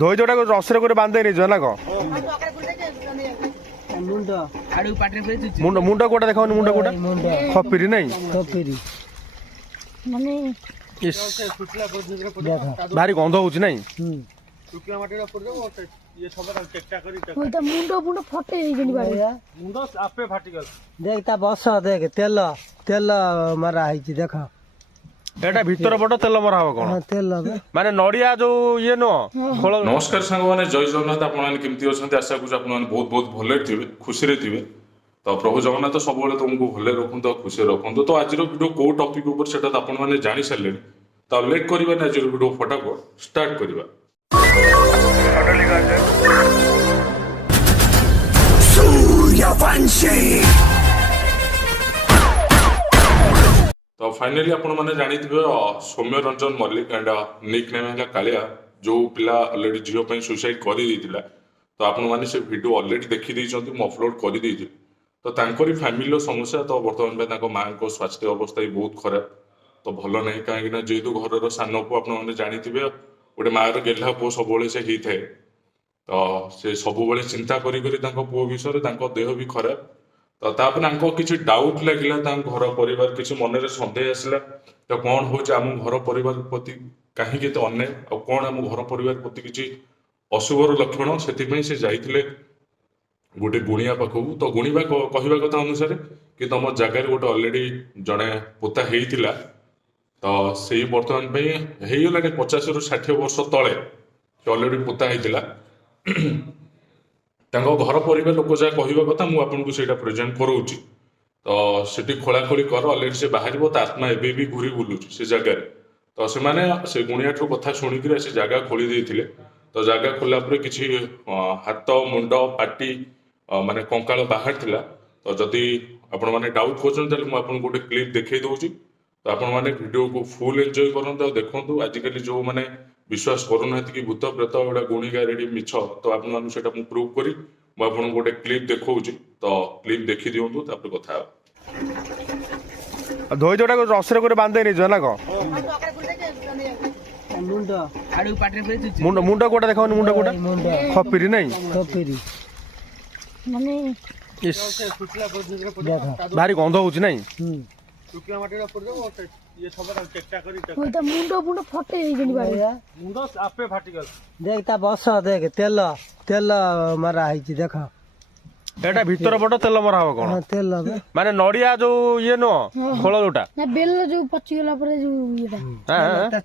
ଧୋଇ ଯୋଉଟା ରସିରେ ଗୋଟେ ବାନ୍ଧି ନେଇଛ ନା କଣ? ମୁଣ୍ଡ ମୁଣ୍ଡ କୋଉଟା ଦେଖାଉନି? ମୁଣ୍ଡ କୋଉଟା? ଖପିରି ନାଇଁ? ଖପିରି ମାନେ ଭାରି ଗନ୍ଧ ହଉଛି ନାଇଁ? देख ता बस देख तेल तेल मरा है देख एटा भीतर पट तेल मरा हबो कोन? तेल माने नडिया जो ये नो खोल। नमस्कार सांग माने जय जगन्नाथ। आपण माने केमती अछंती? आशा करू आपण माने बहुत बहुत भले थिबे, खुशी रे थिबे। तो प्रभु जगन्नाथ सब बेले तुमको भले रखुंतो, खुशी रखुंतो। तो आज वीडियो को टॉपिक ऊपर सेटा आपण माने जानि सारले। तो लेट करबा ना, आज वीडियो फटाफट स्टार्ट करबा। तो फाइनली आपण माने जानि थिबे Soumya Ranjan Mallick and nickname है कालिया, जो पिला ऑलरेडी जियो पे सुसाइड करि दिथिला। तो आपण माने से वीडियो ऑलरेडी देखि दैछंती, मु अपलोड करि दैछि। तो तांकरी फैमिली समस्या तो वर्तमान में तांको मां को स्वास्थ्य अवस्था ही बहुत खराब। तो भलो नहीं कहीं ना, जेहेतु घर सान पु आपण माने जानि थिबे गोटे मार गेल्हा पु सब बेले से ही थाए। तो से सब बेले चिंता करी करी तांको पुओ विषय तांको देह भी खराब। तो तापर आंको किछि डाउट लागिला, तांको घर परिवार किछि मन रे संदेह आसला। तो कोन हो जे आम घर परिवार प्रति काहे के तो अन्य और कोन आम घर परिवार प्रति किछि अशुभर लक्षण, सेति पई से जाइथिले गोटे गुणिया पाखु। तो गुणिबा कहवा कथा अनुसार कि तुम जगार गोटे ऑलरेडी जड़े पोता होता। तो से बर्तमान होगा 50 ରୁ 60 वर्ष तले ऑलरेडी पोता होता। घर परिवार लोक जहाँ कहवा कथा मुझे प्रेजेंट कराऊँगी। तो सेठी खोलाखोली कर ऑलरेडी से बाहर तो आत्मा एवं भी घूरी बुलूची से जगार। तो से गुणियाठू कथा शुणिक से जगह खोली देते। तो जगह खोला किसी हाथ मुंड पाटी माने कंकाल बाहर थिला। तो जदि आपण माने डाउट करछन त मु आपन गोटे क्लिप देखै दउची। तो आपण माने वीडियो को फुल एन्जॉय करंतु। देखंतु आजिकली जो माने विश्वास करूना कि भूत प्रेत गोटा गुणिगा रेडी मिछ। तो आपण माने सेटा मु प्रूव करी मु आपन गोटे क्लिप देखौची। तो क्लिप देखि दियंतु तापर कथा। धोई जोटा रसिरे गोटे बांधि नेइछ ना को? मुंड मुंड कोटा देखाउनी? मुंड कोटा? खपीरी नहीं? खपीरी माने भारी गंध हଉଛି ନାଇଁ? देख ता बस देख तेल तेल मरा है देख एटा भीतर पट तेल मरा हबो कोन? तेल माने नडिया जो ये नो खोल जोटा ना बेल जो पची गला पर जो येटा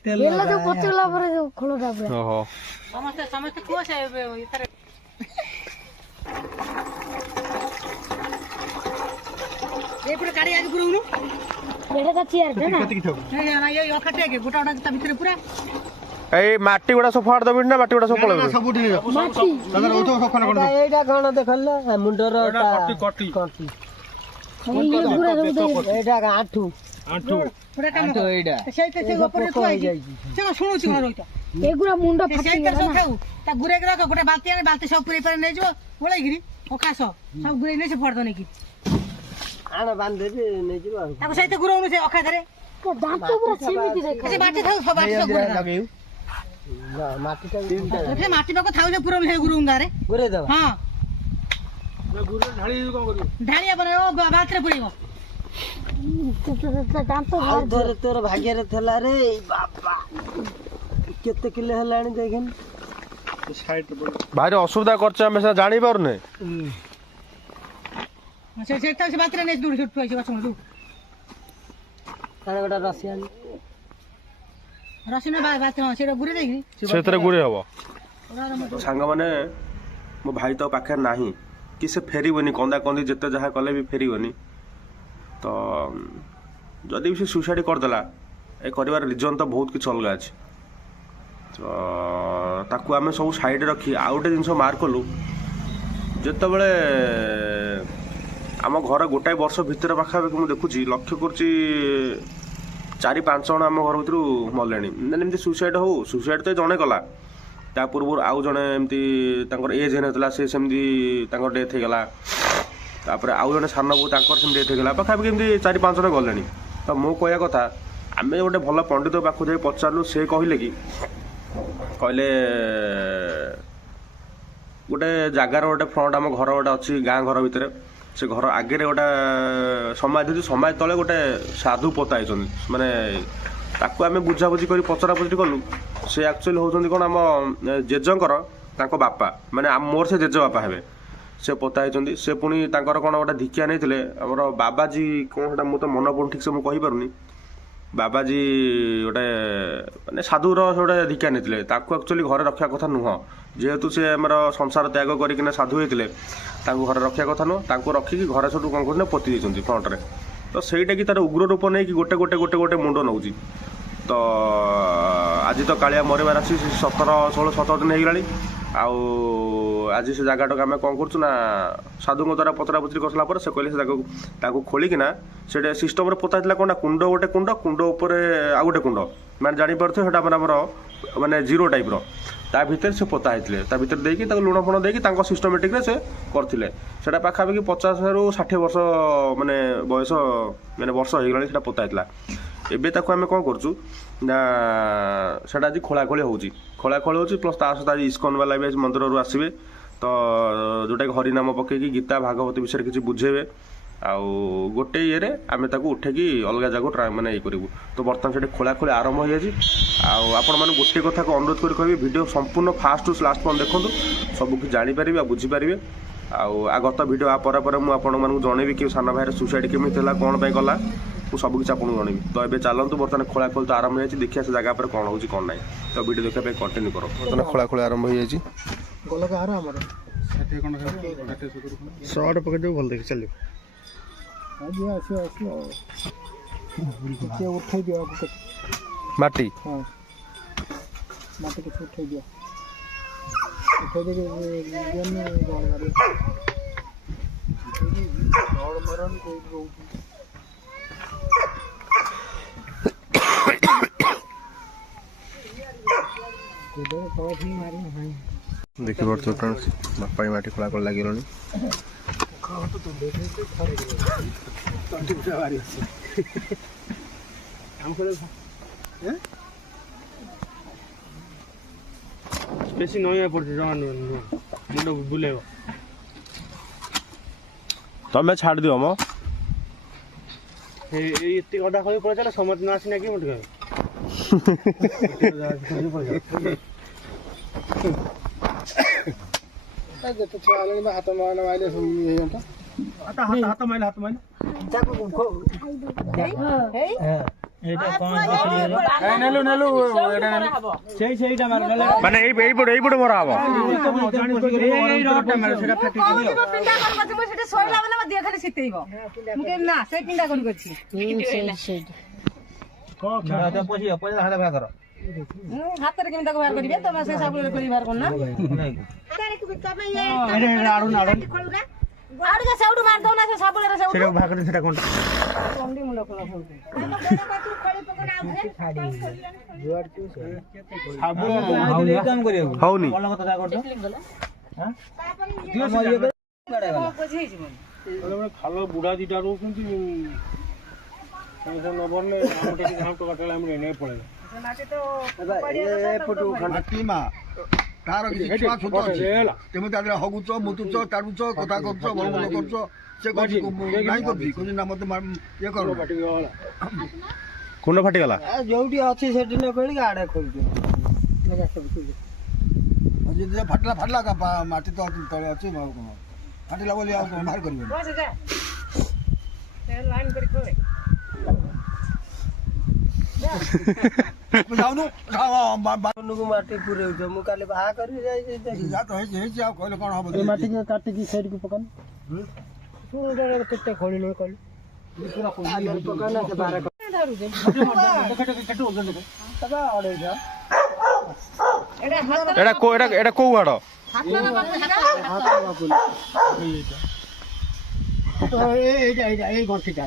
बेल जो पची गला पर जो खोलटा पर। ओहो समस्त समस्त को से इतर ए पूरा गाड़ी आगे पूरा उनु बेटा का चेयर है ना? नहीं ना ये अखटे के गोटा गोटा ता भीतर पूरा ए माटी गुडा सब फाड़ दबिन ना? माटी गुडा सब पळब सब उठी माटी दादा उठो सखन कोन एटा कोन देखल मुंडर कटी कटी ये पूरा एटा आठू आठू पूरा काम तो एटा सेते से ऊपर तो आई चलो सुनो छी घर होइता एगुरा मुंडा फाटी गला ना। ता गुरे गला गोटा बाल्टी आने बाल्टी सब पूरे पर नै जो बोलै गिरी ओखास सब गुरे नै से फड़ दो नै की आना बांध दे नै जीवा ताको सहित गुरौनु से अखा धरे तो दांत पूरा सीमित रे से बाटी थाउ सब बाटी सब गुरे माटी ता से माटी पाको थाउ जे पूरा हे गुरौनु दारे गुरे दबा। हां गुरे ढाली कोन करियो? ढालिया बनाओ बाल्टी पुड़ीबो दांत धर तोर भाग्य रे थला रे बाबा केते किलो हलाणी देखन साइड भारी असुविधा करछ हम से जानि पारने। से से बात रे नै दूर छुट पैसे बस दू काना गोटा रसियान रसिना बात से गुरे देगी सेतरे गुरे हबो। सांग माने मो भाई तो पाखे नाही कि से फेरीबनी कंदा कंदी जते जहा कले भी फेरीबनी। तो जदि भी से सुसाइड कर देला ए करिवार रीजन तो बहुत किछ अलगा अछि। तो ताकू आमे सब साइड रखी आउटे जिनस मार कलु जते बेले आम घर गोटाए वर्ष भितर पाखापाखि मुझे देखुची लक्ष्य करुच्ची 4-5 जन आम घर भर मले एमती सुसाइड हो सुसाइड तो जड़े कला ता पूर्व आउ जड़े एमती एज होता से सेमती डेथ होगला। तापर आउ जड़े सान बो सेम डेथ होगला पाखापाखि एमती 4-5 जन गले। तो मो कहया कथा आम गोटे भल पंडित पाखु जाई पचारू से कहले कि କହିଲେ ଗୋଟେ ଜାଗାର ଗୋଟେ ଫ୍ରଣ୍ଟ ଆମ ଘର ଗୋଟେ ଅଛି ଗାଁ ଘର ଭିତରେ ସେ ଘର ଆଗରେ ଗୋଟେ ସମାଧି ଅଛି ସମାଧି ତଳେ ଗୋଟେ ସାଧୁ ପୋତା ହେଇଛନ୍ତି ମାନେ ତାକୁ ଆମେ ବୁଝାବୁଝି କରି ପଚରାପଚରି କଲୁ ସେ ଆକ୍ଚୁଆଲି ହେଉଛନ୍ତି କ'ଣ ଆମ ଜେଜେଙ୍କର ତାଙ୍କ ବାପା ମାନେ ମୋର ସେ ଜେଜେ ବାପା ହେବେ ସେ ପୋତା ହେଇଛନ୍ତି ସେ ପୁଣି ତାଙ୍କର କ'ଣ ଗୋଟେ ଦୀକ୍ଷା ନେଇଥିଲେ ଆମର ବାବାଜୀ କ'ଣ ସେଟା ମୁଁ ତ ମନେ ପଡ଼ୁନି ଠିକ୍ ସେ ମୁଁ କହିପାରୁନି ବାବାଜୀ ଗୋଟେ ମାନେ ସାଧୁର ଗୋଟେ ଦୀକ୍ଷା ନେଇଥିଲେ ତାକୁ ଆକ୍ଚୁଆଲି ଘରେ ରଖିବା କଥା ନୁହଁ ଯେହେତୁ ସେ ଆମର ସଂସାର ତ୍ୟାଗ କରିକିନା ସାଧୁ ହେଇଥିଲେ ତାଙ୍କୁ ଘରେ ରଖିବା କଥା ନୁହଁ ତାଙ୍କୁ ରଖିକି ଘରେ ସବୁ କ'ଣ କରୁଛନ୍ତି ପୋତି ଦେଇଛନ୍ତି ଫ୍ରଣ୍ଟରେ ତ ସେଇଟା କି ତାର ଉଗ୍ର ରୂପ ନେଇକି ଗୋଟେ ମୁଣ୍ଡ ନେଉଛି ତ ଆଜି ତ କାଳିଆ ମରିବାର ଅଛି 16-17 ଦିନ ହେଇଗଲାଣି ଆଉ ଆଜି ସେ ଜାଗାଟାକୁ ଆମେ କ'ଣ କରୁଛୁ ନା ସାଧୁଙ୍କ ଦ୍ୱାରା ପଚରାପଚରି କରିସାରିଲା ପରେ ସେ କହିଲେ ସେ ଜାଗାକୁ ତାକୁ ଖୋଳିକିନା ସେଇଟା ସିଷ୍ଟମରେ ପୋତା ହେଇଥିଲା କ'ଣଟା କୁଣ୍ଡ ଗୋଟେ କୁଣ୍ଡ ଉପରେ ଆଉ ଗୋଟେ କୁଣ୍ଡ ମାନେ ଜାଣିପାରୁଥିବେ ସେଇଟା ଆମର ମାନେ ଜିରୋ ଟାଇପ୍ର ତା ଭିତରେ ସେ ପୋତା ହେଇଥିଲେ ତା ଭିତରେ ଦେଇକି ତାକୁ ଲୁଣ ଫୁଣ ଦେଇକି ତାଙ୍କ ସିଷ୍ଟମେଟିକ୍ରେ ସେ କରିଥିଲେ ସେଇଟା ପାଖାପାଖି 50ରୁ 60 ବର୍ଷ ମାନେ ବୟସ ମାନେ ବର୍ଷ ହେଇଗଲାଣି ସେଇଟା ପୋତା ହେଇଥିଲା ଏବେ ତାକୁ ଆମେ କ'ଣ କରୁଛୁ ନା ସେଇଟା ଆଜି ଖୋଳାଖୋଳି ହେଉଛି ପ୍ଲସ୍ ତା ସହିତ ଆଜି ଇସ୍କନ ବାଲା ବି ଆଜି ମନ୍ଦିରରୁ ଆସିବେ ତ ଯେଉଁଟାକି ହରିନାମ ପକେଇକି ଗୀତା ଭାଗବତ ବିଷୟରେ କିଛି ବୁଝେଇବେ ଆଉ ଗୋଟେ ଇଏରେ ଆମେ ତାକୁ ଉଠେଇକି ଅଲଗା ଜାଗାକୁ ମାନେ ଇଏ କରିବୁ ତ ବର୍ତ୍ତମାନ ସେଠି ଖୋଳାଖୋଳି ଆରମ୍ଭ ହେଇଯାଇଛି ଆଉ ଆପଣମାନଙ୍କୁ ଗୋଟିଏ କଥାକୁ ଅନୁରୋଧ କରି କହିବି ଭିଡ଼ିଓ ସମ୍ପୂର୍ଣ୍ଣ ଫାଷ୍ଟରୁ ଲାଷ୍ଟ ପର୍ଯ୍ୟନ୍ତ ଦେଖନ୍ତୁ ସବୁ କିଛି ଜାଣିପାରିବେ ଆଉ ବୁଝିପାରିବେ ଆଉ ଗତ ଭିଡ଼ିଓ ପରେ ମୁଁ ଆପଣମାନଙ୍କୁ ଜଣେଇବି କି ସାନ ଭାଇର ସୁସାଇଡ୍ କେମିତି ହେଲା କ'ଣ ପାଇଁ କଲା ମୁଁ ସବୁକିଛି ଆପଣଙ୍କୁ ଜଣେଇବି ତ ଏବେ ଚାଲନ୍ତୁ ବର୍ତ୍ତମାନ ଖୋଳାଖୋଳି ତ ଆରମ୍ଭ ହେଇଯାଇଛି ଦେଖିବା ସେ ଜାଗା ଉପରେ କ'ଣ ହେଉଛି କ'ଣ ନାହିଁ ତ ଭିଡ଼ିଓ ଦେଖିବା ପାଇଁ କଣ୍ଟିନ୍ୟୁ କର ବର୍ତ୍ତମାନ ଖୋଳାଖୋଳି ଆରମ୍ଭ ହେଇଯାଇଛି ସର୍ଟ ପକେଇଦେବୁ ଭଲ ଦେଖି ଚାଲିବ ଉଠେଇ ଦିଅ ମାଟି ମାଟି କିଛି ଉଠେଇ ଦିଅ ଉଠେଇ ଦେଇକି ଦେଖିପାରୁଥିବ ଫ୍ରେଣ୍ଡସ୍ ବାପା ମାଟି ଖୋଳାଖୋଳି ଲାଗିଲାଣି ବେଶୀ ନଇଆ ପଡୁଛି ଜମା ମୁଣ୍ଡ ବୁଲେଇବ ତମେ ଛାଡ଼ି ଦିଅ ମ ଏତେ ଅଧା ଖୋଳି ପଳେଇ ସମସ୍ତେ ନ ଆସିନା କି ମୋତେ ଯେତେ ଛୁଆ ହେଲେଣି ହାତ ମାଇଲେ ସବୁ ହେଇଯାନ୍ତା ହାତ ମାଇଲେ ମାନେ ଏଇପଟେ ମରା ହବ ହାତରେ କେମିତି ତାକୁ ବାହାର କରିବେ ତମେ ସେ ସାବୁନରେ ଖୋଲି ବାହାର କରୁନା ଆଡିକା ସେଉଠୁ ମାରି ଦଉନା ସେ ସାବୁନରେ ସେଉଠୁ ଭାଗ ସେଟା କ'ଣ କଣ୍ଡି ମୁଣ୍ଡ ଖୋଲା ହଉନି ଖାଲ ବୁଢା ଦିଟା ରହୁଛନ୍ତି ନବରଲେ ପଳେଇଲା ତାର କିଛି ଛୁଆ ଛୋଟ ଅଛି ତେମେ ତା ଦେହରେ ହଗୁଛ ମୁତୁଛ ତାଡୁଛ କଥା କରୁଛ ଭଲ ଭଲ କରୁଛ ସେ କହୁଛି ନାଇଁ କରୁଛି ନା ମତେ ଇଏ କର କୁଣ୍ଡ ଫାଟିଗଲା ଯୋଉଠି ଅଛି ସେଠି ନ ଖୋଳିକି ଆଡେ ଖୋଲିଦିଅ ଯଦି ଫାଟିଲା ମାଟି ତ ତଳେ ଅଛି ଫାଟିଲା ବୋଲି ଆଉ ବାହାର କରିବେନି ଯାଉନୁ ମାଟି ପୁରେଉଛ ମୁଁ କାଲି ବାହା କରିବି ହେଇଛି ଆଉ କହିଲେ କଣ ହବ ମାଟି କାଟିକି ସେଇଠିକୁ ପକାନ କେତେ ଖୋଳି ନ କହିଲି ଏଟା କୋଉ ହାଡ ଏଇ ଗଣ୍ଠିଟା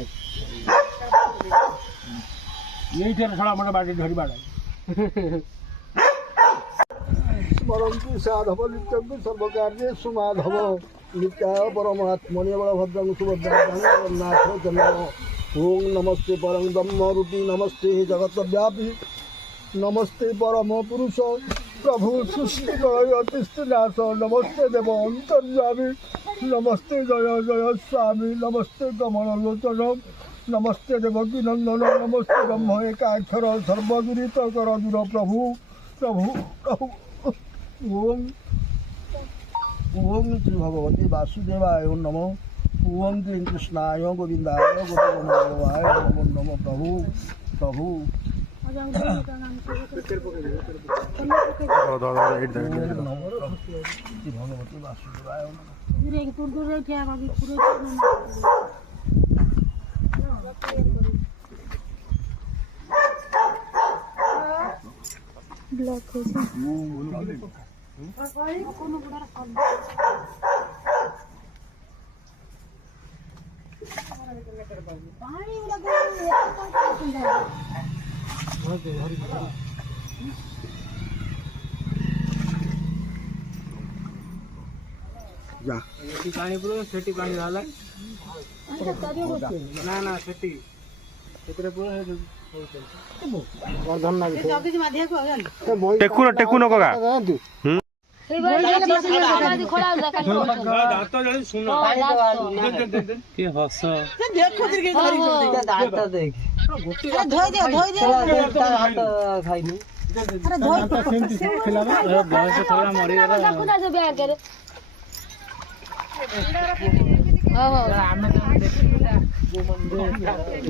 এইটার ছাড়া আমার বাড়ি ধরি বাড়াই স্মরন্তু সাধব নিত্যং সর্বকার্যে সুমাধব নিত্যায় পরমাত্মনে বলভদ্রং সুভদ্রাঙ্গনাথ জন্ম ওং নমস্তে পরং ব্রহ্মরূপী নমস্তে জগৎব্যাপী নমস্তে পরম পুরুষ प्रभु सृष्टि जय तिष्ठनाश नमस्ते देव अंतर्यामी नमस्ते जय जय स्वामी नमस्ते कमल लोचन नमस्ते देवकी नंदन नमस्ते ब्रह्म एकाक्षर सर्वदुरित कर दूर प्रभु प्रभु प्रभु ओम ओम श्री भगवती वासुदेवाय नमो ओम श्री कृष्णाय गोविंदाय गोविंदाय नमो नमो प्रभु प्रभु भगवती वासुदेवाय ब्लैक हो जा पानी पूरा सेठी पानी वाला ना ना सेठी ସେଥିରେ ପୁରା ବର୍ଦ୍ଧନ ଲାଗି ଟେକୁନ କଗା କି ହସ ଖାଇନି ବୟସ ଥିଲା ମରିଗଲା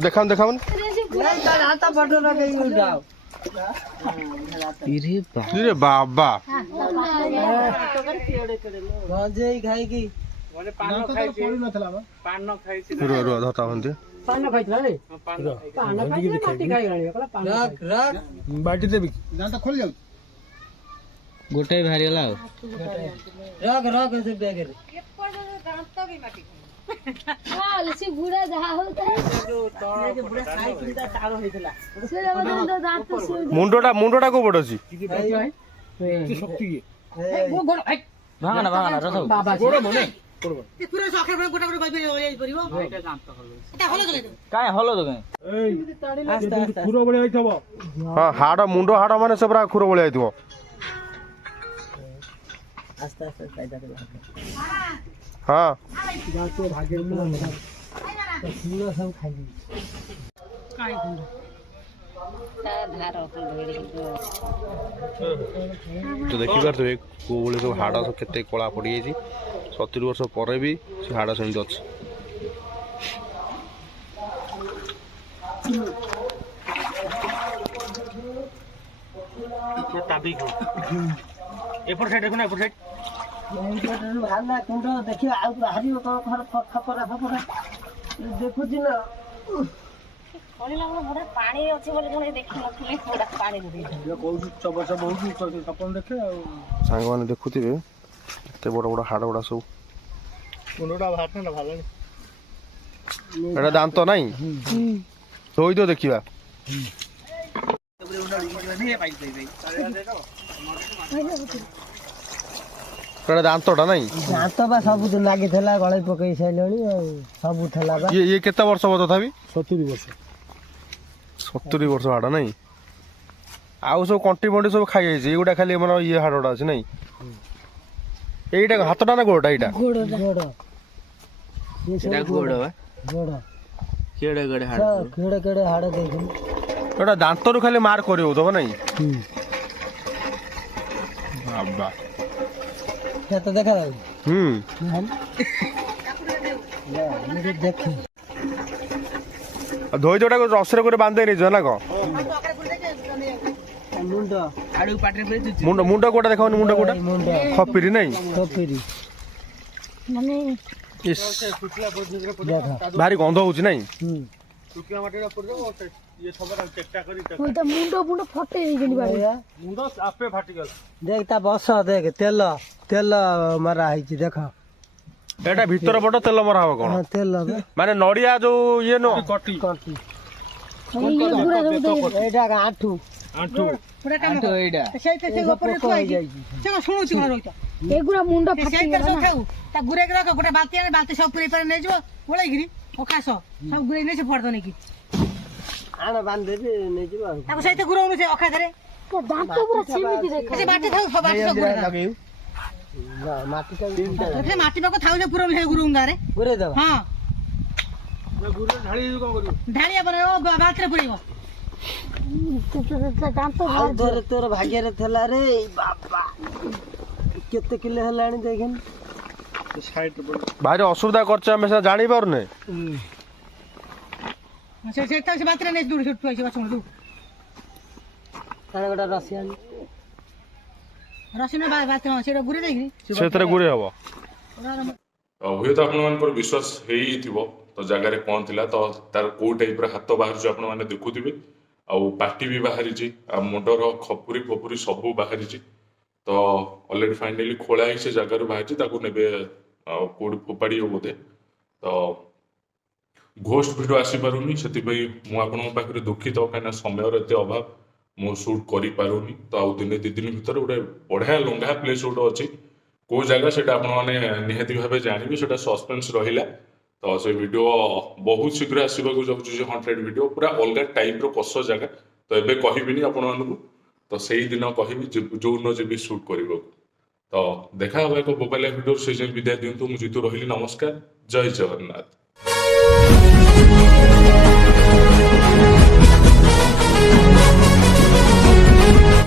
দেখান দেখান রে বাবা ଖାଇକି ରୁହ ରୁହ ଧତା ହୁଅନ୍ତି ବାଟି ଦେବି ଦାନ୍ତ ଖୋଲି ଯାଉଛି ଗୋଟେ ବାହାରିଗଲା ଆଉ ରଖ ରଖ ସେ ବ୍ୟାଗରେ ବୁଢା ଯାହା ମୁଣ୍ଡଟା କୋଉ ପଟେ ଅଛି ହଁ ହାଡ ମୁଣ୍ଡ ହାଡ ମାନେ ସେ ପୁରା ଖୁର ଭଳିଆ ହେଇଥିବ ଆସ୍ତେ ଆସ୍ତେ ହଁ ତ ଦେଖିପାରୁଥିବେ କୋଉ ଭଳି ସବୁ ହାଡ କେତେ କଳା ପଡିଯାଇଛି 70 ବର୍ଷ ପରେ ବି ସେ ହାଡ ସେମିତି ଅଛି ଏପଟ ସାଇଡ୍ ଦେଖୁନ ଏପଟ ସାଇଡ୍ କୁଣ୍ଡ ଦେଖିବା ଆଉ ବାହାରିବ କଣ ଖପରା ଫପରା ଦେଖୁଛି ନା ପାଣି ଅଛି ବୋଲି ଦେଖିନଥିଲି ପାଣି ଦେଖେ ଆଉ ସାଙ୍ଗମାନେ ଦେଖୁଥିବେ ଏତେ ବଡ ବଡ ହାଡ ଗୁଡା ସବୁ କୁଣ୍ଡଟା ବାହାରିଲା ଭଲ ଏଟା ଦାନ୍ତ ନାଇଁ ଧୋଇ ଦିଅ ଦେଖିବା ଏଟା ଦାନ୍ତଟା ନାଇଁ ଦାନ୍ତ ବା ସବୁ ଲାଗିଥିଲା ଗଳେଇ ପକେଇ ସାରିଲଣି ଆଉ ସବୁ ଥିଲା ବା ଇଏ କେତେ ବର୍ଷ ହବ ତଥାପି 70 ବର୍ଷ 70 ବର୍ଷ ହାଡ ନାଇଁ ଆଉ ସବୁ କଣ୍ଟି ଫଣ୍ଟି ସବୁ ଖାଇଯାଇଛି ଏଇଗୁଡା ଖାଲି ଆମର ଇଏ ହାଡଟା ଅଛି ନାଇଁ এইটা হাতটা না গোড়টা এইটা କେଡେ ହାଡ ଦେଇଥିଲି এটা দান্তରୁ ଖାଲି ମାର କରି ହଉଥିବ ନାଇଁ ବାବା ତ ଦେଖା ଯାଉଛି ଦେଖେ ଧୋଇ ଯୋଉଟାକୁ ରସରେ করে ବାନ୍ଧି ନେଇଛ ନା କଣ ମୁଣ୍ଡ କୋଉଟା ଦେଖାଉନି ମୁଣ୍ଡ କୋଉଟା ଖପିରି ନାଇଁ ମାନେ ଭାରି ଗନ୍ଧ ହଉଛି ନାଇଁ ମୁଣ୍ଡ ଫଟେଇ ଦେখ ତା ବସ ଦେଖ ତେଲ ତେଲ ମରା ହେଇଛି ଦେଖ ଏଟା ଭିତର ପଟ ତେଲ ମରା ହବ କଣ ତେଲ ମାନେ ନଡିଆ ଯୋଉ ଇଏ ନୁହଁ ଏଇଟା ଆଣ୍ଠୁ ଏଗୁରା ମୁଣ୍ଡ ଗୋଟେ ବାଲ୍ଟି ଆଣି ବାଲ୍ଟି ସବୁ ପୁରେଇ ନେଇଯିବ ଓଳେଇକିରି ଅଖାସ ସବୁ ଗୁରେଇ ନେଇ ସେ ଫର୍ଦ ନେଇକି ଆଣ ବାନ୍ଧିଦେବି ନେଇଯିବ ଆଉ ତାକୁ ସେଇଠି ଗୁରଉନୁ ସେ ଅଖାଧରେ ଦାନ୍ତ ପୁରା ସେମିତି ଦେଖା ସେ ମାଟି ଥାଉ ସବୁ ମାଟି ସବୁ ଗୁରେଇ ଦବ। ମାଟିଟା ସେ ମାଟି ପାଖ ଥାଉ ଯେ ପୁରା ହେ ଗୁରୁ ଗାଁରେ ଘୁରେଇ ଦେବା। ହଁ ଗୁରେ ଢାଳି କଣ କରିବୁ? ଢାଳି ହବନି ଓ ବାଲ୍ଟିରେ ପୁରେଇବ। ଦାନ୍ତ ଆଉ ଥରେ ତୋର ଭାଗ୍ୟରେ ଥିଲା ରେ ବାବା କେତେ କିଲୋ ହେଲାଣି ଦେଖେନି। ଭାରି ଅସୁବିଧା କରୁଛେ ଆମେ ସେଟା ଜାଣିପାରୁନେ। ସେ ବାଲ୍ଟିରେ ନେଇ ଦୂର ଛୁଟ ଅଛି ବାଛୁଣ ଦୁ ତାର ଗୋଟେ ରସି ଆଣି ରସିନ ବାଲ୍ଟି ସେଇଟା ଗୁରେଇ ଦେଇକି ସେଥିରେ ଗୁରେ ହବ। ହୁଏତ ଆପଣମାନଙ୍କର ବିଶ୍ୱାସ ହେଇଥିବ ତ ଜାଗାରେ କ'ଣ ଥିଲା ତ ତାର କୋଉ ଟାଇପ୍ର ହାତ ବାହାରୁଛି ଆପଣମାନେ ଦେଖୁଥିବେ ଆଉ ପାଟି ବି ବାହାରିଛି ଆଉ ମୁଣ୍ଡର ଖପୁରି ଫପୁରି ସବୁ ବାହାରିଛି ତ ଅଲରେଡ଼ି ଫାଇନାଲି ଖୋଳା ହେଇ ସେ ଜାଗାରୁ ବାହାରିଛି ତାକୁ ନେବେ ଆଉ କୋଉଠି ଫୋପାଡ଼ିବ ବୋଧେ ତ ଘୋଷ୍ଟ ଭିଡ଼ିଓ ଆସିପାରୁନି ସେଥିପାଇଁ ମୁଁ ଆପଣଙ୍କ ପାଖରେ ଦୁଃଖିତ କାହିଁକିନା ସମୟର ଏତେ ଅଭାବ ମୁଁ ସୁଟ୍ କରିପାରୁନି ତ ଆଉ ଦିନେ ଦୁଇ ଦିନ ଭିତରେ ଗୋଟେ ବଢ଼ିଆ ଲଙ୍ଗା ପ୍ଲେସ୍ ଗୋଟେ ଅଛି କେଉଁ ଜାଗା ସେଇଟା ଆପଣମାନେ ନିହାତି ଭାବେ ଜାଣିବେ ସେଇଟା ସସ୍ପେନ୍ସ ରହିଲା ତ ସେ ଭିଡ଼ିଓ ବହୁତ ଶୀଘ୍ର ଆସିବାକୁ ଯାଉଛି ଯେ ହଣ୍ଟେଡ୍ ଭିଡ଼ିଓ ପୁରା ଅଲଗା ଟାଇପ୍ର କଷ ଜାଗା ତ ଏବେ କହିବିନି ଆପଣମାନଙ୍କୁ ତ ସେଇଦିନ କହିବି ଯେଉଁଦିନ ଯିବି ସୁଟ୍ କରିବାକୁ ତ ଦେଖା ହବ ଏକ ବୋବାଲିଆ ଭିଡ଼ିଓ ସେ ଯାଏଁ ବିଦାୟ ଦିଅନ୍ତୁ ମୁଁ ଜିତୁ ରହିଲି ନମସ୍କାର ଜୟ ଜଗନ୍ନାଥ।